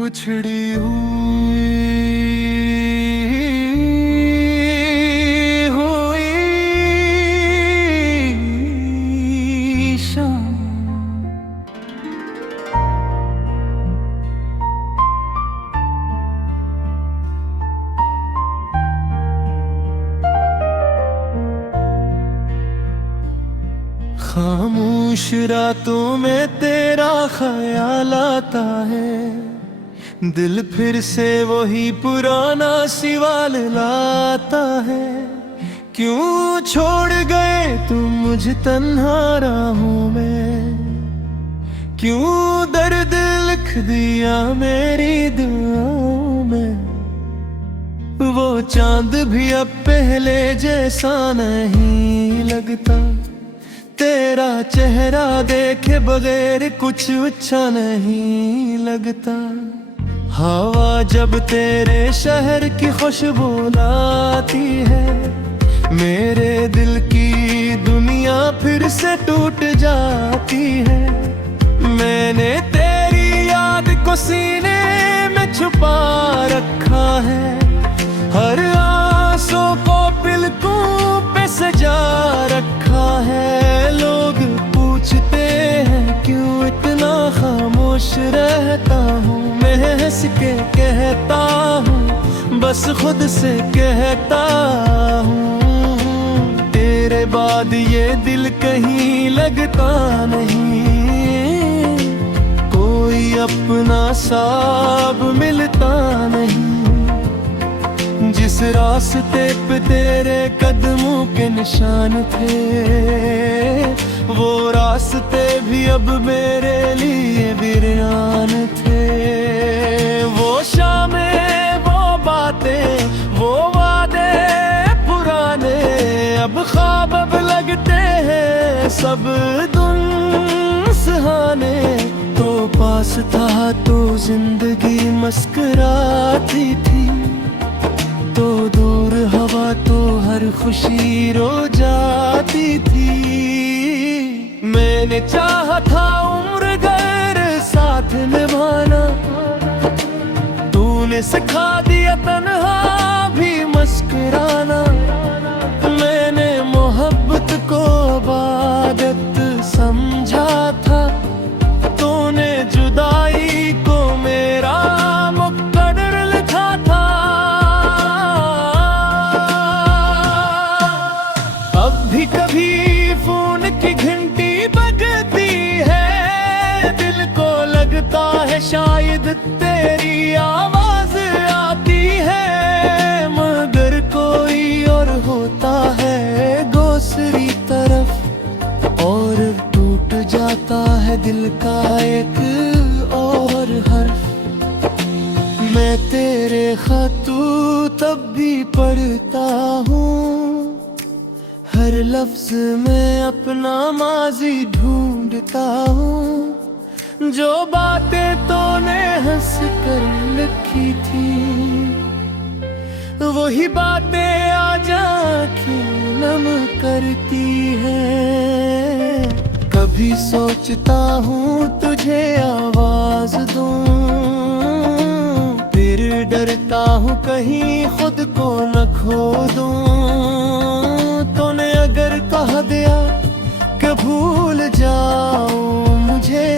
बिछड़ी हुई शाम, खामोश रातों में तेरा ख्याल आता है, दिल फिर से वही पुराना सवाल लाता है। क्यों छोड़ गए तुम मुझे तन्हा राहों में, क्यों दर्द लिख दिया मेरी दुआओं में। वो चांद भी अब पहले जैसा नहीं लगता, तेरा चेहरा देखे बगैर कुछ अच्छा नहीं लगता। हवा जब तेरे शहर की खुशबू लाती है, मेरे दिल की दुनिया फिर से टूट जाती है। मैंने तेरी याद को सीने में छुपा रखा है, हर आंसू को पलकों पे सजा रखा है। लोग पूछते हैं क्यों इतना खामोश रहता हूँ, मैं हंस के कहता हूँ, बस खुद से कहता हूँ। तेरे बाद ये दिल कहीं लगता नहीं, कोई अपना साब मिलता नहीं। जिस रास्ते पे तेरे कदमों के निशान थे, वो रास्ते भी अब मेरे लिए वीरान थे। वो शामें, वो बातें, वो वादे पुराने, अब ख्वाब अब लगते हैं सब दुन सुहाने। तो पास था तो जिंदगी मुस्कुराती थी, तो दूर हवा तो हर खुशी रो जाती थी। मैंने चाहा था उम्र भर साथ निभाना, तूने सिखा दिया तन्हा भी मुस्कुराना। मैंने मोहब्बत को इबादत समझा था, तूने जुदाई को मेरा मुकद्दर लिखा था। अब भी कभी फोन की घंटी बजती है, दिल को लगता है शायद तेरी आवाज आती है। मगर कोई और होता है दूसरी तरफ, और टूट जाता है दिल का एक और हर्फ। मैं तेरे खतू तब भी पढ़ता हूँ, हर लफ्ज में अपना माजी ढूंढता हूँ। जो बातें तूने हंस कर लिखी थी, वही बातें आज आँखें नम करती हैं। कभी सोचता हूँ तुझे आवाज दूं, फिर डरता हूँ कहीं खुद को न खो दूं। तूने अगर कह दिया कि भूल जाऊं मुझे,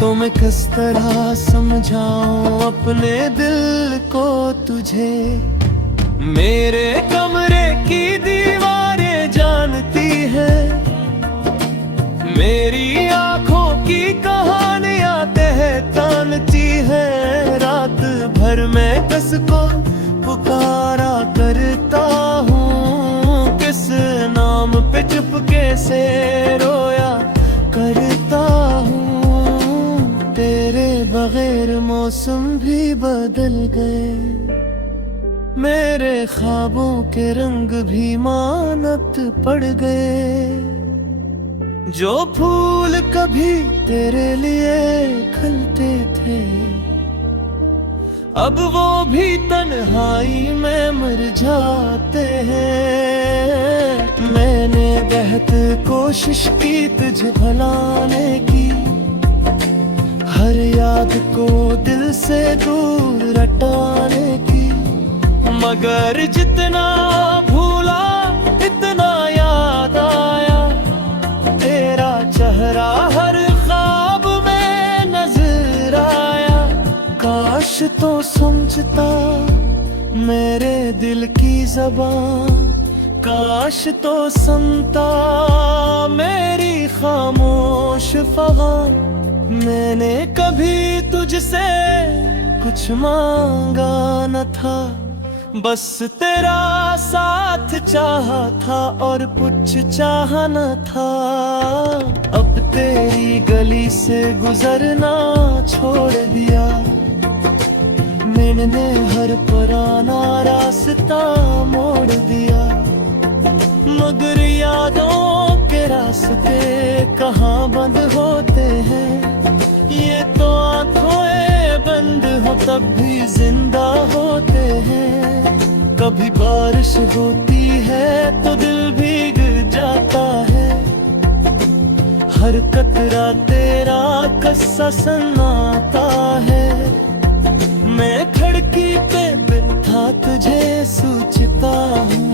तो मैं किस तरह समझाऊं अपने दिल को तुझे। मेरे कमरे की दीवारें जानती है, मेरी आंखों की कहानियां तहतानती है। रात भर मैं किसको पुकारा करता हूँ, किस नाम पे चुपके से रोया करता हूँ। तेरे बगैर मौसम भी बदल गए, मेरे ख्वाबों के रंग भी मानत पड़ गए। जो फूल कभी तेरे लिए खिलते थे, अब वो भी तन्हाई में मर जाते हैं। मैंने बहुत कोशिश की तुझे भुलाने की, हर याद को दिल से दूर रटाने की, मगर जितना भूला इतना याद आया तेरा चेहरा हर ख्वाब में नजर आया। काश तो समझता मेरे दिल की ज़बान, काश तो सुनता मेरी खामोश फ़ग़ान। मैंने कभी तुझसे कुछ मांगा न था, बस तेरा साथ चाहा था और कुछ चाहा न था। अब तेरी गली से गुजरना छोड़ दिया मैंने, हर पुराना रास्ता मोड़ दिया। मगर यादों के रास्ते कहाँ बंद होते हैं, ये तो आंखों बंद हो तब भी जिंदा होते हैं। कभी बारिश होती है तो दिल भीग जाता है, हर कतरा तेरा कस्सा सुनाता है। मैं खिड़की पे बैठा तुझे सोचता हूँ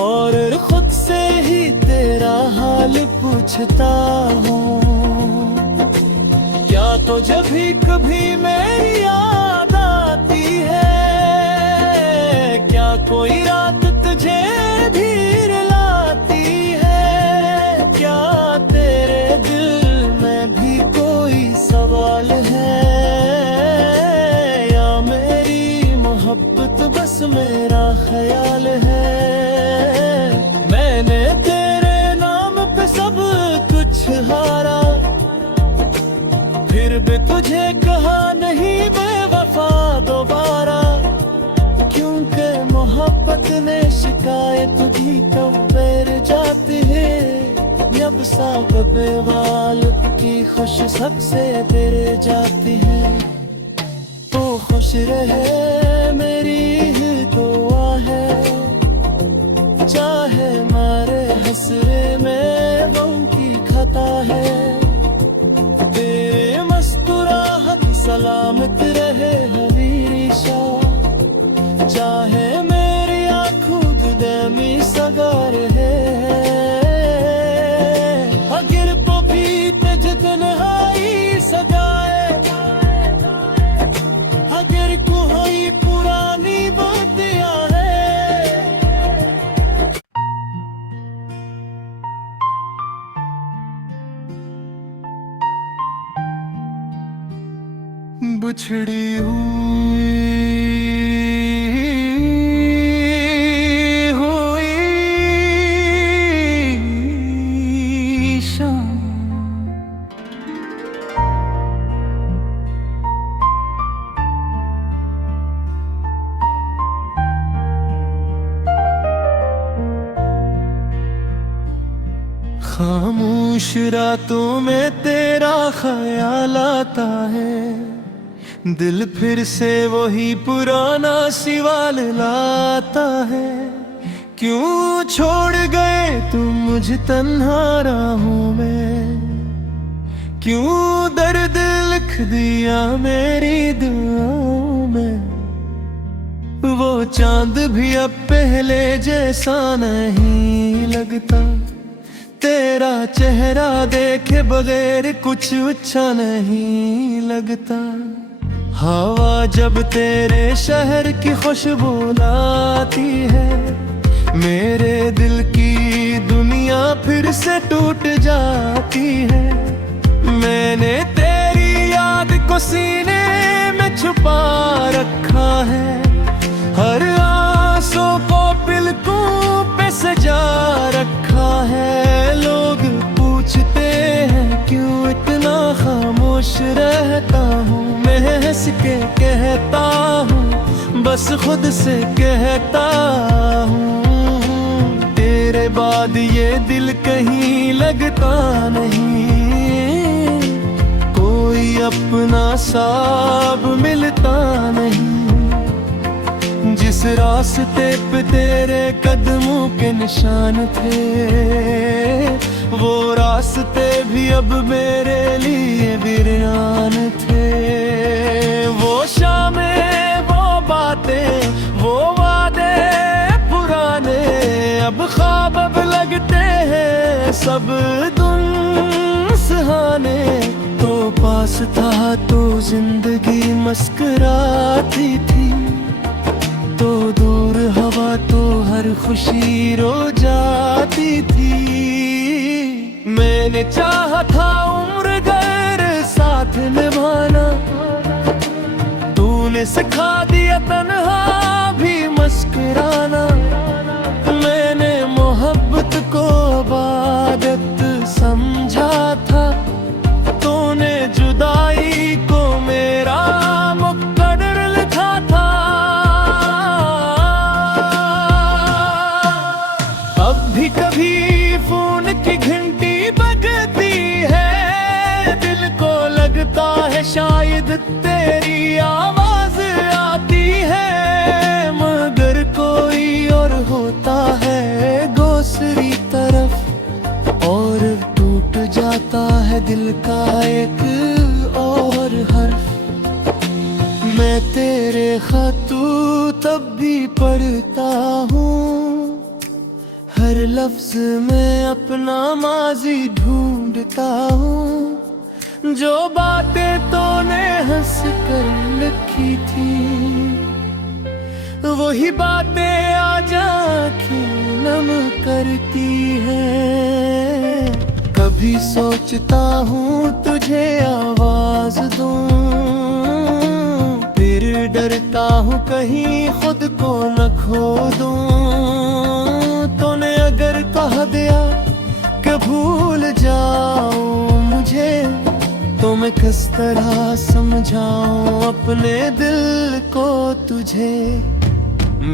और खुद से ही तेरा हाल पूछता हूँ। क्या तो जब भी कभी मेरी याद आती है, क्या कोई रात तुझे भी रुलाती है, क्या तेरे दिल में भी कोई सवाल है, या मेरी मोहब्बत बस मेरा ख्याल है। मैंने तेरे नाम पे सब कुछ हारा, फिर भी तुझे कहा नहीं बेवफा दोबारा, क्योंकि मोहब्बत ने शिकायत भी तो पैर जाती है। जब साब वाल की खुश सबसे देर जाती है, तो खुश रहे मेरी ही दुआ है, चाहे मारे हसरे में गम की खता है। सलामत रहे हरीशा, चाहे मेरी आँखों दुदमी सगार है। अगर पपीत जितन हाई सगाए, अगर कोई पुरानी बातियाँ है। बिछड़ी हुई शाम, खामोश रातों में तेरा ख्याल आता है, दिल फिर से वही पुराना सवाल लाता है। क्यों छोड़ गए तुम मुझे तन्हा राहों में, क्यों दर्द लिख दिया मेरी दुआओं में। वो चांद भी अब पहले जैसा नहीं लगता, तेरा चेहरा देखे बगैर कुछ अच्छा नहीं लगता। हवा जब तेरे शहर की खुशबू लाती है, मेरे दिल की दुनिया फिर से टूट जाती है। मैंने तेरी याद को सीने में छुपा रखा है, हर आंसू को पलकों पे सजा रखा है। लोग पूछते हैं क्यों इतना खामोश रहता हूँ, मैं हंस के कहता हूँ, बस खुद से कहता हूँ। तेरे बाद ये दिल कहीं लगता नहीं, कोई अपना साब मिलता नहीं। जिस रास्ते पे तेरे कदमों के निशान थे, वो रास्ते भी अब मेरे लिए वीरान थे। वो शामें, वो बातें, वो वादे पुराने, अब ख्वाब अब लगते हैं सब दुन सुहाने। तो पास था तो जिंदगी मुस्कुराती थी, तो दूर हवा तो हर खुशी रो जाती थी। मैंने चाहा था उम्र भर साथ निभाना, तूने सिखा दिया तन्हा भी मुस्कुराना। मैंने मोहब्बत को इबादत समझा था, तूने जुदाई को मेरा मुकद्दर लिखा था। अब भी कभी फोन की घंटी बजती है, दिल को लगता है शायद तेरी आवाज आती है, मगर कोई और होता है दूसरी तरफ, और टूट जाता है दिल का एक और हर्फ। मैं तेरे खतू तब भी पढ़ता हूँ, हर लफ्ज में अपना माजी ढूंढता हूँ। जो बातें तूने हंस कर लिखी थी, वही बातें आज आँखें नम करती है। कभी सोचता हूँ तुझे आवाज दूं, फिर डरता हूँ कहीं खुद को न खो दूं। तूने अगर कह दिया कि भूल जाऊं मुझे, तो मैं किस तरह समझाऊं अपने दिल को तुझे।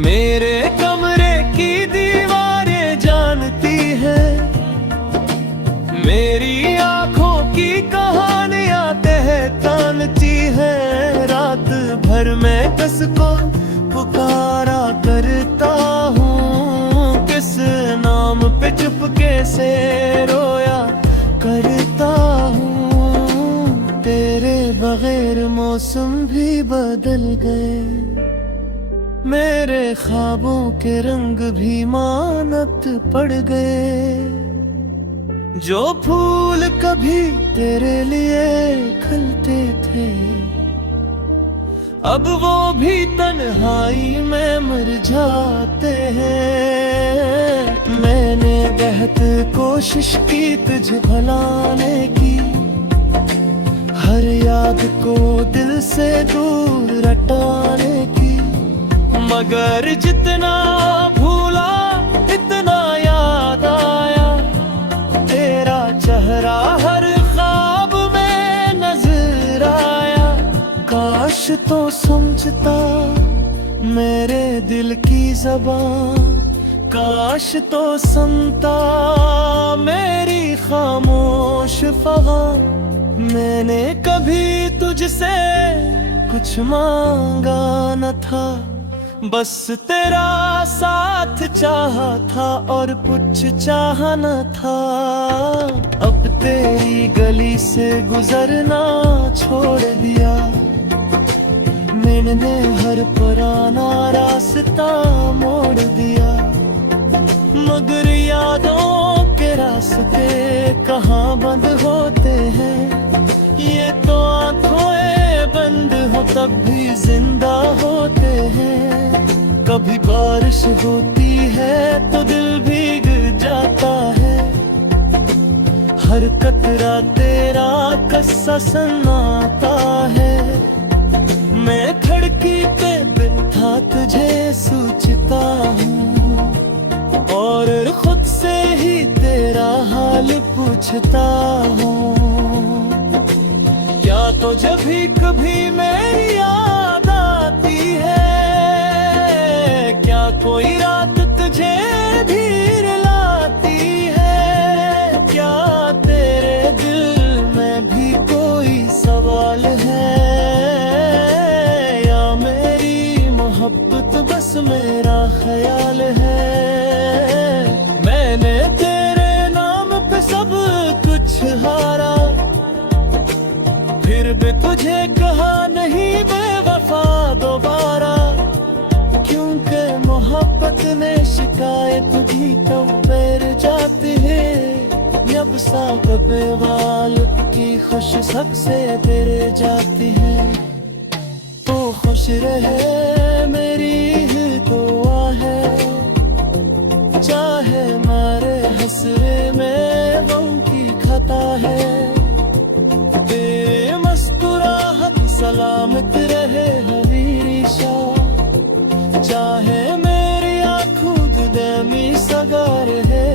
मेरे कमरे की दीवारें जानती है, मेरी आंखों की कहानियां तहतानती है। रात भर मैं किसको पुकारा करता हूँ, किस नाम पे चुपके से रोया करता हूँ। तेरे बगैर मौसम भी बदल गए, मेरे ख्वाबों के रंग भी मानत पड़ गए। जो फूल कभी तेरे लिए खिलते थे, अब वो भी तन्हाई में मर जाते हैं। मैंने बेहद कोशिश की तुझे भुलाने की, हर याद को दिल से दूर हटाने की, मगर जितना भूला इतना याद आया। तेरा चेहरा हर ख्वाब में नजर आया। काश तो समझता मेरे दिल की ज़बान, काश तो सुनता मेरी खामोश फ़ग़ान। मैंने कभी तुझसे कुछ मांगा न था, बस तेरा साथ चाहा था और कुछ चाहा न था। अब तेरी गली से गुजरना छोड़ दिया, मैंने हर पुराना रास्ता मोड़ दिया। मगर यादों के रास्ते कहाँ बंद होते हैं, ये तो आँखों बंद हो तब भी जिंदा होते हैं। कभी बारिश होती है तो दिल भीग जाता है, हर कतरा तेरा किस्सा सुनाता है। मैं खिड़की पे बैठा तुझे सोचता हूँ, और खुद से ही तेरा हाल पूछता हूँ। क्या तो जब भी कभी मेरी याद आती है, क्या कोई रात तुझे धीर लाती है? क्या तेरे दिल में भी कोई सवाल है, या मेरी मोहब्बत बस मेरा ख्याल है? मैंने तेरे नाम पे सब ही कम पैर जाते हैं जब सांप वाल की खुश सबसे तेरे जाती है। तो खुश रहे मेरी ही दुआ है, चाहे मारे हंसरे में गम की खता है। बेमुस्कुराहट सलामत रहे हमेशा, चाहे मेरी आँखों दुदमी सगा रहे।